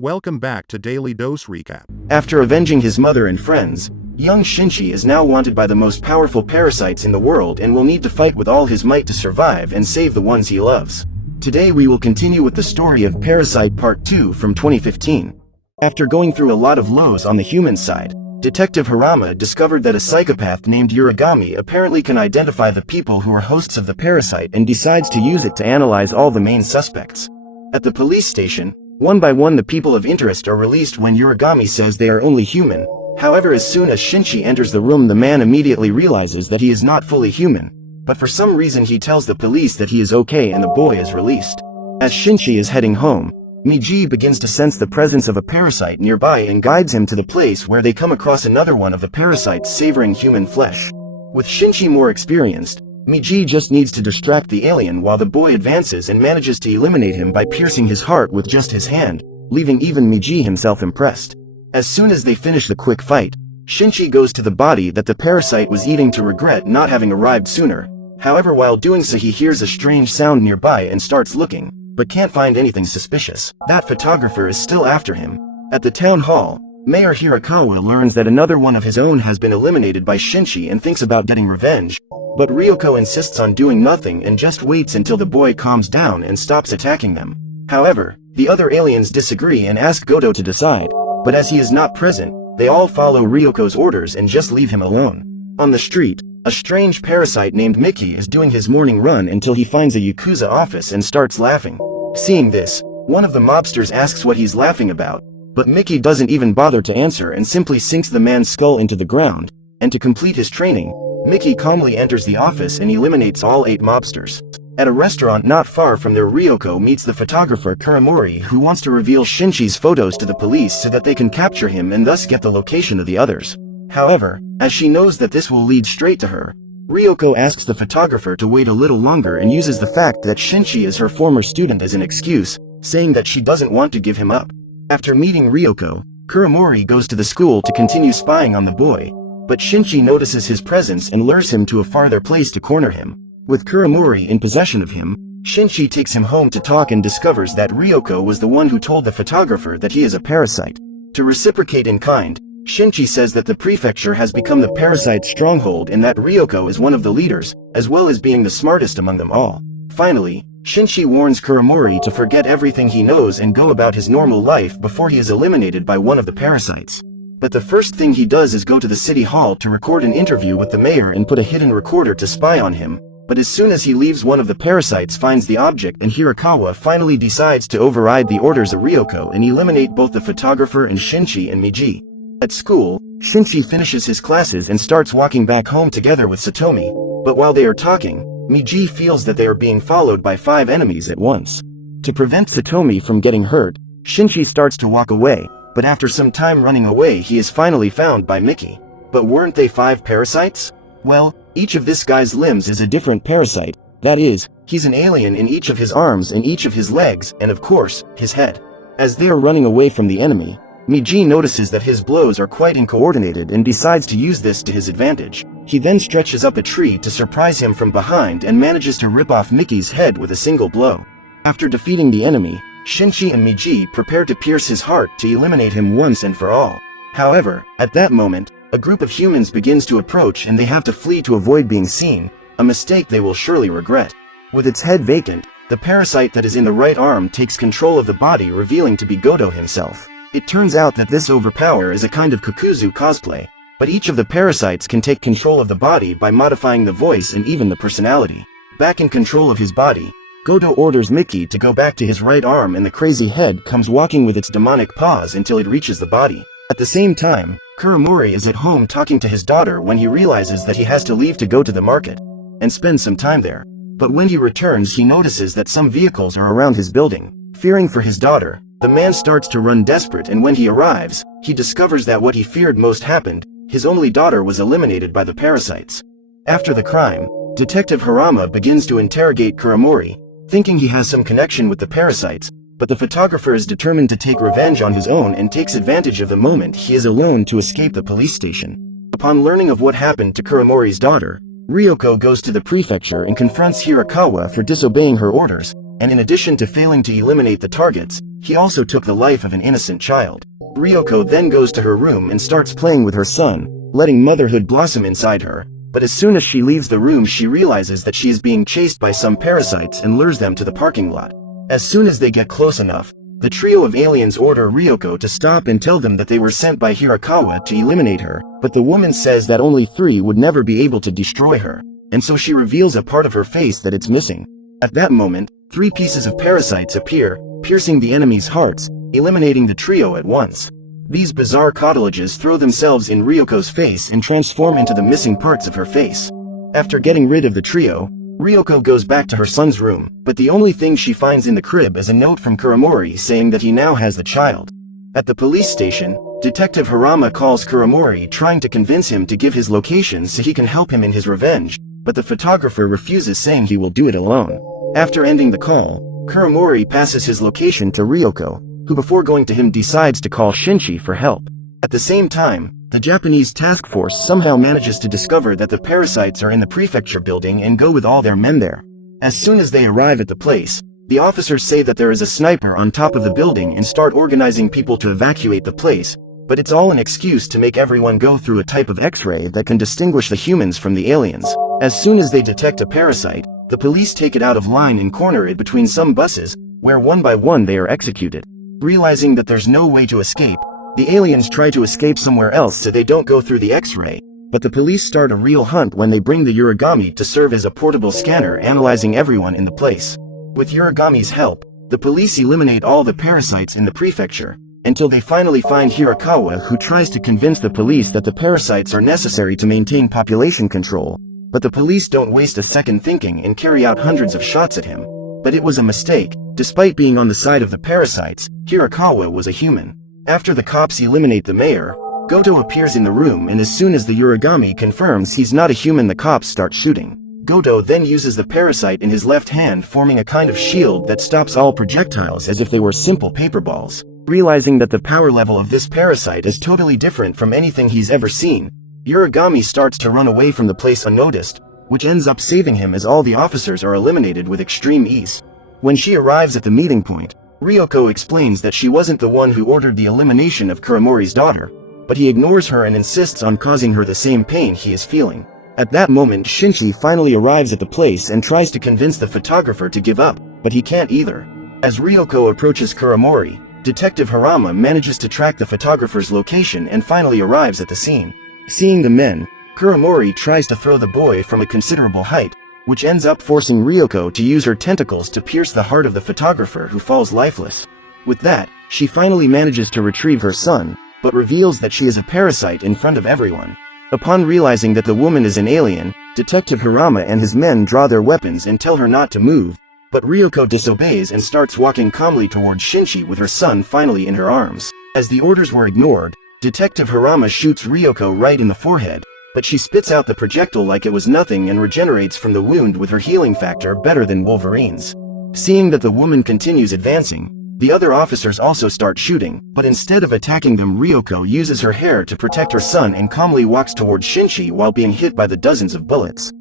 welcome back to Daily Dose Recap. After avenging his mother and friends, young Shinji is now wanted by the most powerful parasites in the world and will need to fight with all his might to survive and save the ones he loves. Today we will continue with the story of Parasite Part 2 from 2015. After going through a lot of lows on the human side, Detective Harama discovered that a psychopath named Uragami apparently can identify the people who are hosts of the parasite and decides to use it to analyze all the main suspects. At the police station, one by one the people of interest are released when Uragami says they are only human. However, as soon as Shinji enters the room, the man immediately realizes that he is not fully human, but for some reason he tells the police that he is okay and the boy is released. As Shinji is heading home, Miji begins to sense the presence of a parasite nearby and guides him to the place where they come across another one of the parasites savoring human flesh. With Shinji more experienced, Miji just needs to distract the alien while the boy advances and manages to eliminate him by piercing his heart with just his hand, leaving even Miji himself impressed. As soon as they finish the quick fight, Shinji goes to the body that the parasite was eating to regret not having arrived sooner. However, while doing so he hears a strange sound nearby and starts looking, but can't find anything suspicious. That photographer is still after him. At the town hall, Mayor Hirakawa learns that another one of his own has been eliminated by Shinji and thinks about getting revenge, but Ryoko insists on doing nothing and just waits until the boy calms down and stops attacking them. However, the other aliens disagree and ask Goto to decide, but as he is not present, they all follow Ryoko's orders and just leave him alone. On the street, a strange parasite named Mickey is doing his morning run until he finds a Yakuza office and starts laughing. Seeing this, one of the mobsters asks what he's laughing about, but Mickey doesn't even bother to answer and simply sinks the man's skull into the ground, and to complete his training, Mickey calmly enters the office and eliminates all 8 mobsters. At a restaurant not far from there, Ryoko meets the photographer Kuramori, who wants to reveal Shinji's photos to the police so that they can capture him and thus get the location of the others. However, as she knows that this will lead straight to her, Ryoko asks the photographer to wait a little longer and uses the fact that Shinji is her former student as an excuse, saying that she doesn't want to give him up. After meeting Ryoko, Kuramori goes to the school to continue spying on the boy, but Shinji notices his presence and lures him to a farther place to corner him. With Kuramori in possession of him, Shinji takes him home to talk and discovers that Ryoko was the one who told the photographer that he is a parasite. To reciprocate in kind, Shinji says that the prefecture has become the parasite's stronghold and that Ryoko is one of the leaders, as well as being the smartest among them all. Finally, Shinji warns Kuramori to forget everything he knows and go about his normal life before he is eliminated by one of the parasites. But the first thing he does is go to the city hall to record an interview with the mayor and put a hidden recorder to spy on him. But as soon as he leaves, one of the parasites finds the object and Hirakawa finally decides to override the orders of Ryoko and eliminate both the photographer and Shinji and Miji. At school, Shinji finishes his classes and starts walking back home together with Satomi, but while they are talking, Miji feels that they are being followed by 5 enemies at once. To prevent Satomi from getting hurt, Shinji starts to walk away, but after some time running away he is finally found by Mickey. But weren't they 5 parasites? Well, each of this guy's limbs is a different parasite, that is, he's an alien in each of his arms and each of his legs and of course, his head. As they are running away from the enemy, Miji notices that his blows are quite uncoordinated and decides to use this to his advantage. He then stretches up a tree to surprise him from behind and manages to rip off Mickey's head with a single blow. After defeating the enemy, Shinji and Miji prepare to pierce his heart to eliminate him once and for all. However, at that moment, a group of humans begins to approach and they have to flee to avoid being seen, a mistake they will surely regret. With its head vacant, the parasite that is in the right arm takes control of the body, revealing to be Goto himself. It turns out that this overpower is a kind of Kukuzu cosplay, but each of the parasites can take control of the body by modifying the voice and even the personality. Back in control of his body, Goto orders Mickey to go back to his right arm and the crazy head comes walking with its demonic paws until it reaches the body. At the same time, Kuramori is at home talking to his daughter when he realizes that he has to leave to go to the market and spend some time there. But when he returns he notices that some vehicles are around his building. Fearing for his daughter, the man starts to run desperate, and when he arrives, he discovers that what he feared most happened. His only daughter was eliminated by the parasites. After the crime, Detective Harama begins to interrogate Kuramori, thinking he has some connection with the parasites, but the photographer is determined to take revenge on his own and takes advantage of the moment he is alone to escape the police station. Upon learning of what happened to Kuramori's daughter, Ryoko goes to the prefecture and confronts Hirakawa for disobeying her orders, and in addition to failing to eliminate the targets, he also took the life of an innocent child. Ryoko then goes to her room and starts playing with her son, letting motherhood blossom inside her. But as soon as she leaves the room, she realizes that she is being chased by some parasites and lures them to the parking lot. As soon as they get close enough, the trio of aliens order Ryoko to stop and tell them that they were sent by Hirakawa to eliminate her, but the woman says that only 3 would never be able to destroy her, and so she reveals a part of her face that it's missing. At that moment, 3 pieces of parasites appear, piercing the enemy's hearts, eliminating the trio at once. These bizarre cartilages throw themselves in Ryoko's face and transform into the missing parts of her face. After getting rid of the trio, Ryoko goes back to her son's room, but the only thing she finds in the crib is a note from Kuramori saying that he now has the child. At the police station, Detective Harama calls Kuramori, trying to convince him to give his location so he can help him in his revenge, but the photographer refuses, saying he will do it alone. After ending the call, Kuramori passes his location to Ryoko, who before going to him decides to call Shinchi for help. At the same time, the Japanese task force somehow manages to discover that the parasites are in the prefecture building and go with all their men there. As soon as they arrive at the place, the officers say that there is a sniper on top of the building and start organizing people to evacuate the place, but it's all an excuse to make everyone go through a type of X-ray that can distinguish the humans from the aliens. As soon as they detect a parasite, the police take it out of line and corner it between some buses, where one by one they are executed. Realizing that there's no way to escape, the aliens try to escape somewhere else so they don't go through the X-ray, but the police start a real hunt when they bring the Uragami to serve as a portable scanner, analyzing everyone in the place. With Uragami's help, the police eliminate all the parasites in the prefecture, until they finally find Hirakawa, who tries to convince the police that the parasites are necessary to maintain population control, but the police don't waste a second thinking and carry out hundreds of shots at him. But it was a mistake. Despite being on the side of the parasites, Hirakawa was a human. After the cops eliminate the mayor, Goto appears in the room, and as soon as the Uragami confirms he's not a human, the cops start shooting. Goto then uses the parasite in his left hand, forming a kind of shield that stops all projectiles as if they were simple paper balls. Realizing that the power level of this parasite is totally different from anything he's ever seen, Uragami starts to run away from the place unnoticed, which ends up saving him as all the officers are eliminated with extreme ease. When she arrives at the meeting point, Ryoko explains that she wasn't the one who ordered the elimination of Kuramori's daughter, but he ignores her and insists on causing her the same pain he is feeling. At that moment, Shinchi finally arrives at the place and tries to convince the photographer to give up, but he can't either. As Ryoko approaches Kuramori, Detective Harama manages to track the photographer's location and finally arrives at the scene. Seeing the men, Kuramori tries to throw the boy from a considerable height, which ends up forcing Ryoko to use her tentacles to pierce the heart of the photographer, who falls lifeless. With that, she finally manages to retrieve her son, but reveals that she is a parasite in front of everyone. Upon realizing that the woman is an alien, Detective Harama and his men draw their weapons and tell her not to move, but Ryoko disobeys and starts walking calmly towards Shinchi with her son finally in her arms. As the orders were ignored, Detective Harama shoots Ryoko right in the forehead, but she spits out the projectile like it was nothing and regenerates from the wound with her healing factor better than Wolverine's. Seeing that the woman continues advancing, the other officers also start shooting, but instead of attacking them, Ryoko uses her hair to protect her son and calmly walks towards Shinchi while being hit by the dozens of bullets.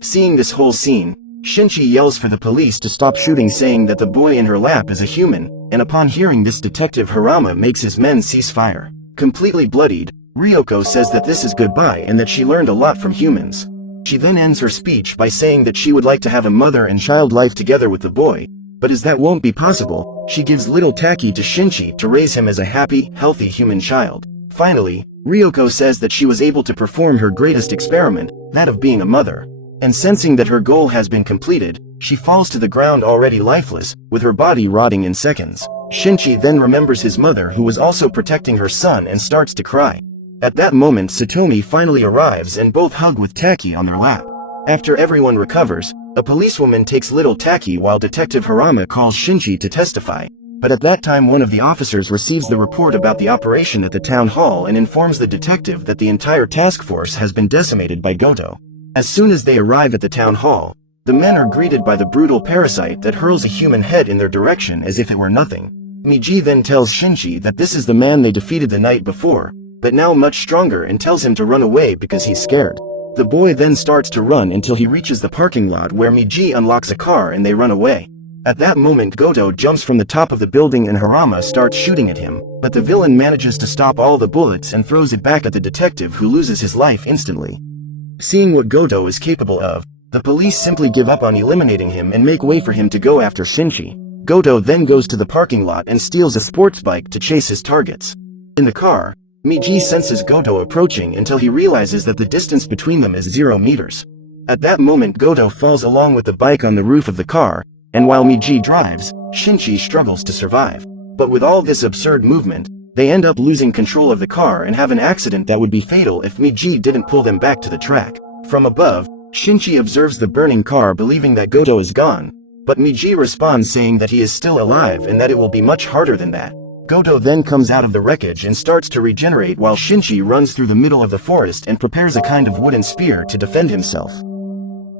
Seeing this whole scene, Shinchi yells for the police to stop shooting, saying that the boy in her lap is a human, and upon hearing this, Detective Harama makes his men cease fire. Completely bloodied, Ryoko says that this is goodbye and that she learned a lot from humans. She then ends her speech by saying that she would like to have a mother and child life together with the boy, but as that won't be possible, she gives little Taki to Shinchi to raise him as a happy, healthy human child. Finally, Ryoko says that she was able to perform her greatest experiment, that of being a mother. And sensing that her goal has been completed, she falls to the ground already lifeless, with her body rotting in seconds. Shinchi then remembers his mother, who was also protecting her son, and starts to cry. At that moment, Satomi finally arrives and both hug with Taki on their lap. After everyone recovers, a policewoman takes little Taki while Detective Harama calls Shinchi to testify. But at that time, one of the officers receives the report about the operation at the town hall and informs the detective that the entire task force has been decimated by Goto. As soon as they arrive at the town hall, the men are greeted by the brutal parasite that hurls a human head in their direction as if it were nothing. Miji then tells Shinchi that this is the man they defeated the night before, but now much stronger, and tells him to run away because he's scared. The boy then starts to run until he reaches the parking lot, where Miji unlocks a car and they run away. At that moment Goto jumps from the top of the building and Harama starts shooting at him, but the villain manages to stop all the bullets and throws it back at the detective, who loses his life instantly. Seeing what Goto is capable of, the police simply give up on eliminating him and make way for him to go after Shinji. Goto then goes to the parking lot and steals a sports bike to chase his targets. In the car, Miji senses Goto approaching until he realizes that the distance between them is 0 meters. At that moment Goto falls along with the bike on the roof of the car, and while Miji drives, Shinji struggles to survive. But with all this absurd movement, they end up losing control of the car and have an accident that would be fatal if Miji didn't pull them back to the track. From above, Shinji observes the burning car, believing that Goto is gone, but Miji responds saying that he is still alive and that it will be much harder than that. Goto then comes out of the wreckage and starts to regenerate while Shinji runs through the middle of the forest and prepares a kind of wooden spear to defend himself.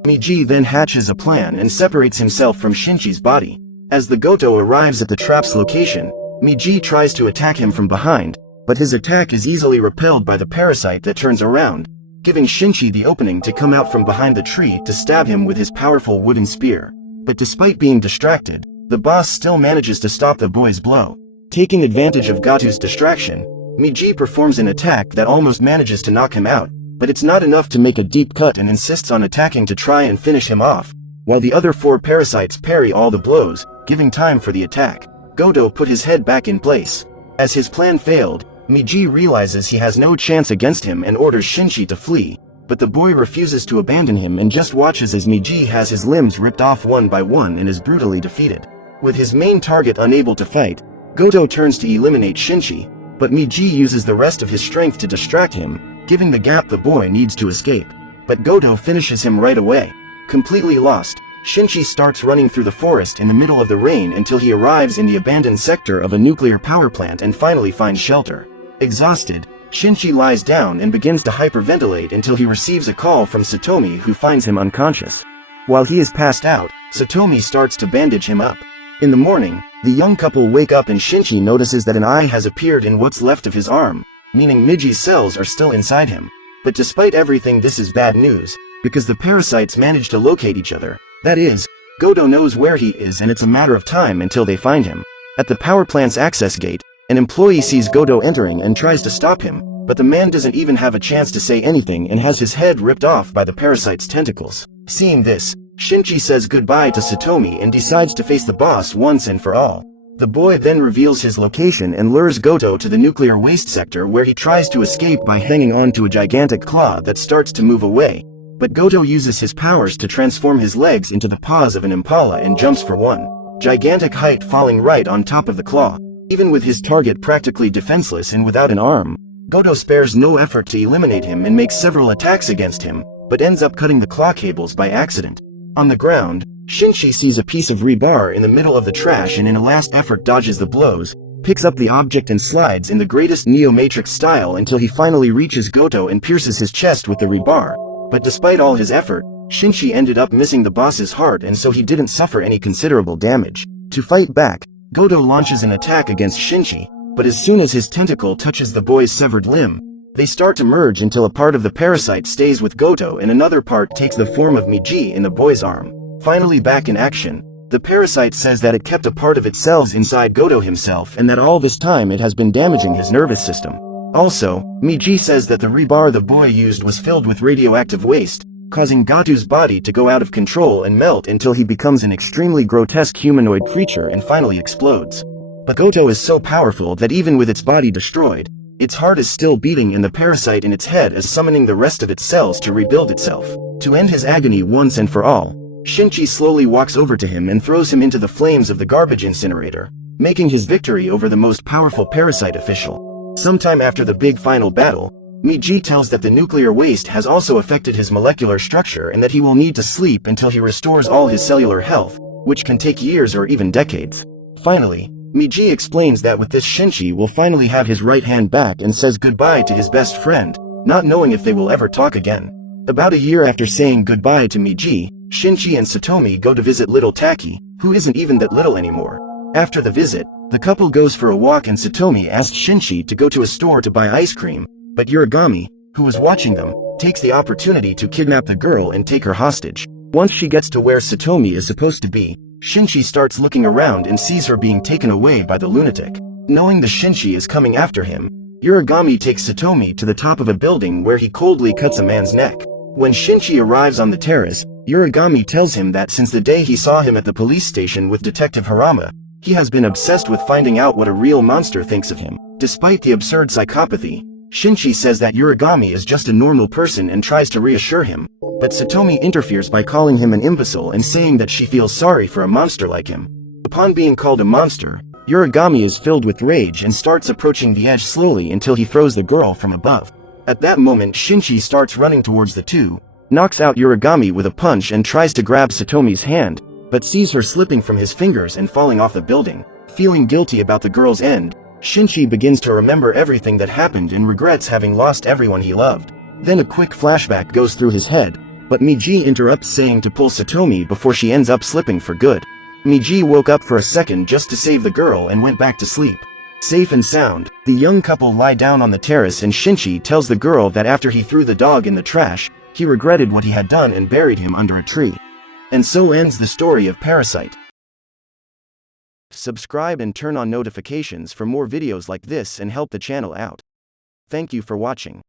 Miji then hatches a plan and separates himself from Shinji's body. As the Goto arrives at the trap's location, Miji tries to attack him from behind, but his attack is easily repelled by the parasite that turns around, giving Shinji the opening to come out from behind the tree to stab him with his powerful wooden spear. But despite being distracted, the boss still manages to stop the boy's blow. Taking advantage of Goto's distraction, Miji performs an attack that almost manages to knock him out, but it's not enough to make a deep cut and insists on attacking to try and finish him off, while the other 4 parasites parry all the blows, giving time for the attack. Goto put his head back in place. As his plan failed, Miji realizes he has no chance against him and orders Shinji to flee, but the boy refuses to abandon him and just watches as Miji has his limbs ripped off one by one and is brutally defeated. With his main target unable to fight, Goto turns to eliminate Shinji, but Miji uses the rest of his strength to distract him, giving the gap the boy needs to escape. But Goto finishes him right away. Completely lost, Shinji starts running through the forest in the middle of the rain until he arrives in the abandoned sector of a nuclear power plant and finally finds shelter. Exhausted, Shinji lies down and begins to hyperventilate until he receives a call from Satomi, who finds him unconscious. While he is passed out, Satomi starts to bandage him up. In the morning, the young couple wake up and Shinji notices that an eye has appeared in what's left of his arm, meaning Miji's cells are still inside him. But despite everything, this is bad news, because the parasites manage to locate each other. That is, Goto knows where he is and it's a matter of time until they find him. At the power plant's access gate, an employee sees Goto entering and tries to stop him, but the man doesn't even have a chance to say anything and has his head ripped off by the parasite's tentacles. Seeing this, Shinji says goodbye to Satomi and decides to face the boss once and for all. The boy then reveals his location and lures Goto to the nuclear waste sector, where he tries to escape by hanging on to a gigantic claw that starts to move away. But Goto uses his powers to transform his legs into the paws of an impala and jumps for one gigantic height, falling right on top of the claw. Even with his target practically defenseless and without an arm, Goto spares no effort to eliminate him and makes several attacks against him, but ends up cutting the claw cables by accident. On the ground, Shinji sees a piece of rebar in the middle of the trash and in a last effort dodges the blows, picks up the object and slides in the greatest Neo-Matrix style until he finally reaches Goto and pierces his chest with the rebar. But despite all his effort, Shinji ended up missing the boss's heart, and so he didn't suffer any considerable damage. To fight back, Goto launches an attack against Shinji, but as soon as his tentacle touches the boy's severed limb, they start to merge until a part of the parasite stays with Goto and another part takes the form of Miji in the boy's arm. Finally back in action, the parasite says that it kept a part of its cells inside Goto himself and that all this time it has been damaging his nervous system. Also, Miji says that the rebar the boy used was filled with radioactive waste, causing Goto's body to go out of control and melt until he becomes an extremely grotesque humanoid creature and finally explodes. But Goto is so powerful that even with its body destroyed, its heart is still beating and the parasite in its head is summoning the rest of its cells to rebuild itself. To end his agony once and for all, Shinji slowly walks over to him and throws him into the flames of the garbage incinerator, making his victory over the most powerful parasite official. Sometime after the big final battle, Miji tells that the nuclear waste has also affected his molecular structure and that he will need to sleep until he restores all his cellular health, which can take years or even decades. Finally, Miji explains that with this Shinji will finally have his right hand back and says goodbye to his best friend, not knowing if they will ever talk again. About a year after saying goodbye to Miji, Shinji and Satomi go to visit little Taki, who isn't even that little anymore. After the visit, the couple goes for a walk and Satomi asks Shinji to go to a store to buy ice cream, but Yurigami, who is watching them, takes the opportunity to kidnap the girl and take her hostage. Once she gets to where Satomi is supposed to be, Shinchi starts looking around and sees her being taken away by the lunatic. Knowing the Shinchi is coming after him, Uragami takes Satomi to the top of a building where he coldly cuts a man's neck. When Shinchi arrives on the terrace, Uragami tells him that since the day he saw him at the police station with Detective Harama, he has been obsessed with finding out what a real monster thinks of him. Despite the absurd psychopathy, Shinchi says that Uragami is just a normal person and tries to reassure him, but Satomi interferes by calling him an imbecile and saying that she feels sorry for a monster like him. Upon being called a monster, Uragami is filled with rage and starts approaching the edge slowly until he throws the girl from above. At that moment, Shinchi starts running towards the two, knocks out Uragami with a punch and tries to grab Satomi's hand, but sees her slipping from his fingers and falling off the building. Feeling guilty about the girl's end, Shinchi begins to remember everything that happened and regrets having lost everyone he loved. Then a quick flashback goes through his head, but Miji interrupts saying to pull Satomi before she ends up slipping for good. Miji woke up for a second just to save the girl and went back to sleep. Safe and sound, the young couple lie down on the terrace and Shinchi tells the girl that after he threw the dog in the trash, he regretted what he had done and buried him under a tree. And so ends the story of Parasite. Subscribe and turn on notifications for more videos like this and help the channel out. Thank you for watching.